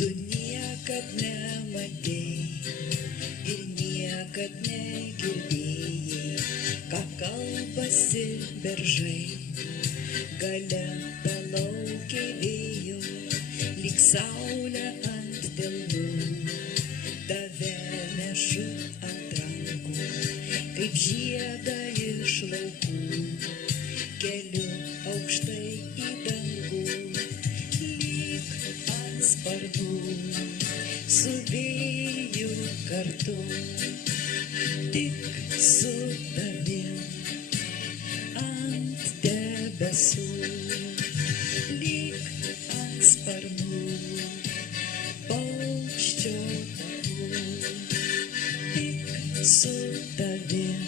Tu niekad nematei ir niekad negirdėjai, ką kalbasi beržai, gale belaukiai vėjo, lyg saulė ant delnų, tave nešu ant rankų, kaip žiedą iš laukų, keliu aukštai į dangų, lyg ant sparnų, su vėju kartu, tik su tavim ant debesų, lyg ant sparnų, paukščio takų, tik su tavim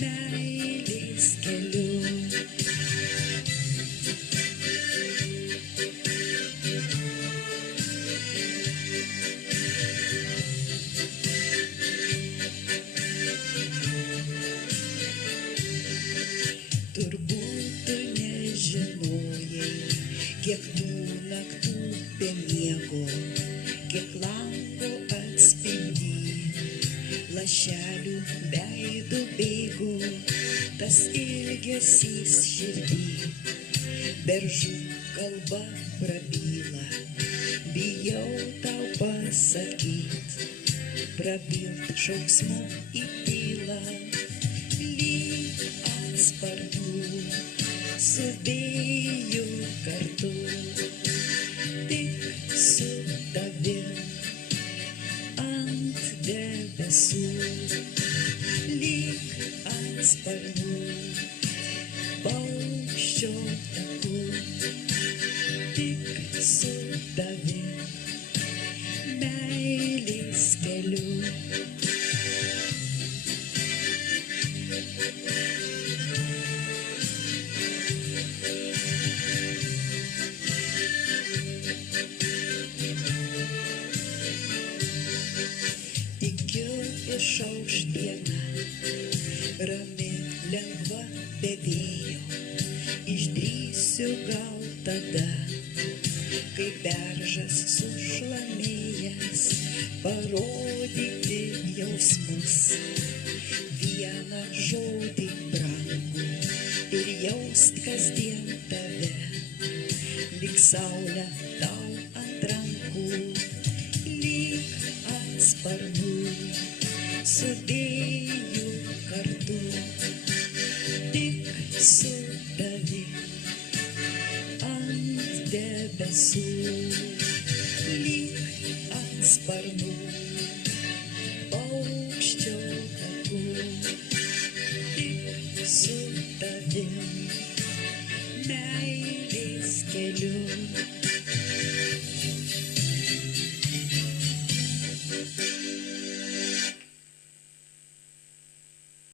meilės keliu. Turbūt tu nežinojai, kiek tų naktų be miego, kiek lango atspindy, lašelių veidų bėgo, tas ilgesys širdį, beržų kalba prabyla, bijau tau pasakyt, prabilt šauksmu į tylą, lyg ant sparnų, su vėju kartu, tik su tavim ant debesų, lyg ant sparnų, paukščio takų, tik su tavim meilės keliu. Tikiu išauš diena, rami, lengva, be vėjo, išdrįsiu gal tada, kai beržas sušlamėjęs, parodyti jausmus, vieną žodį brangų ir jaust kasdien tave, lyg saulė tau ant rankų, lyg ant sparnų, su vėju kartu, tik su tavim ant debesų, lyg ant sparnų, paukščio takų, tik su tavim meilės keliu.